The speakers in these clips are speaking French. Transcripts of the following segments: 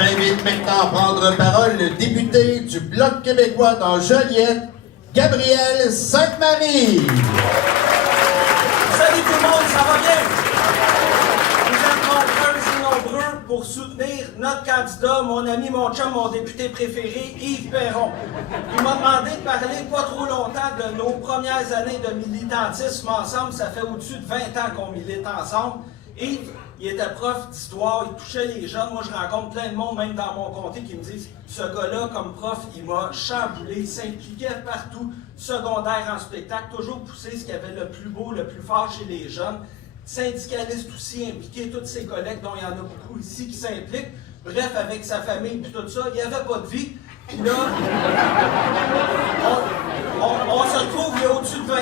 J'invite maintenant à prendre la parole le député du Bloc québécois dans Joliette, Gabriel Sainte-Marie. Salut tout le monde, ça va bien? Vous êtes nombreux et nombreux pour soutenir notre candidat, mon ami, mon chum, mon député préféré, Yves Perron. Il m'a demandé de parler pas trop longtemps de nos premières années de militantisme ensemble. Ça fait au-dessus de 20 ans qu'on milite ensemble. Yves, il était prof d'histoire, il touchait les jeunes. Moi, je rencontre plein de monde, même dans mon comté, qui me disent « Ce gars-là, comme prof, il m'a chamboulé, il s'impliquait partout, secondaire en spectacle, toujours poussé ce qu'il y avait le plus beau, le plus fort chez les jeunes. Syndicaliste aussi, impliqué, tous ses collègues, dont il y en a beaucoup ici, qui s'impliquent. Bref, avec sa famille et tout ça, il n'y avait pas de vie. Puis là, on se retrouve, il y a au-dessus de 20...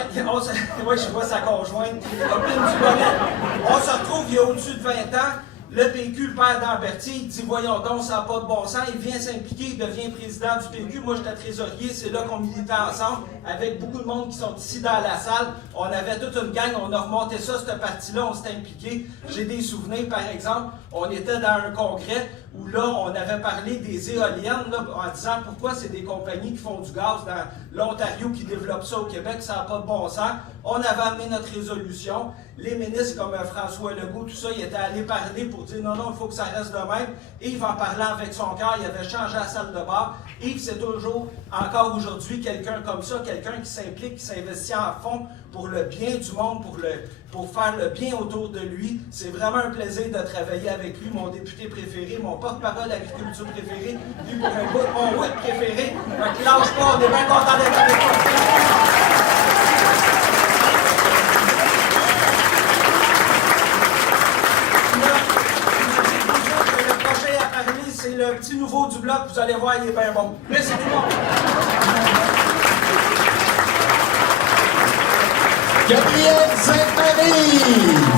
Oui, je vois sa conjointe, copine du bonnet. On se retrouve, il y a au-dessus de 20 ans. Le PQ, le père d'Ambertier, il dit « Voyons donc, ça n'a pas de bon sens. » Il vient s'impliquer, il devient président du PQ. Moi, j'étais trésorier, c'est là qu'on militait ensemble, avec beaucoup de monde qui sont ici dans la salle. On avait toute une gang, on a remonté ça, cette partie-là, on s'est impliqué. J'ai des souvenirs, par exemple, on était dans un congrès où là, on avait parlé des éoliennes, là, en disant pourquoi c'est des compagnies qui font du gaz dans l'Ontario qui développent ça au Québec, ça n'a pas de bon sens. On avait amené notre résolution. Les ministres comme François Legault, tout ça, ils étaient allés parler pour dire non, non, il faut que ça reste de même. Yves, en parlant avec son cœur, il avait changé la salle de bar. Yves, c'est toujours, encore aujourd'hui, quelqu'un comme ça, quelqu'un qui s'implique, qui s'investit en fond pour le bien du monde, pour faire le bien autour de lui. C'est vraiment un plaisir de travailler avec lui, mon député préféré, mon porte-parole agriculture préféré, lui pour un bout, mon whip préféré. Fait qu'il lâche pas, on est bien content d'être avec toi. C'est le petit nouveau du bloc, vous allez voir, il est bien bon. Merci tout le monde. Gabriel Sainte-Marie.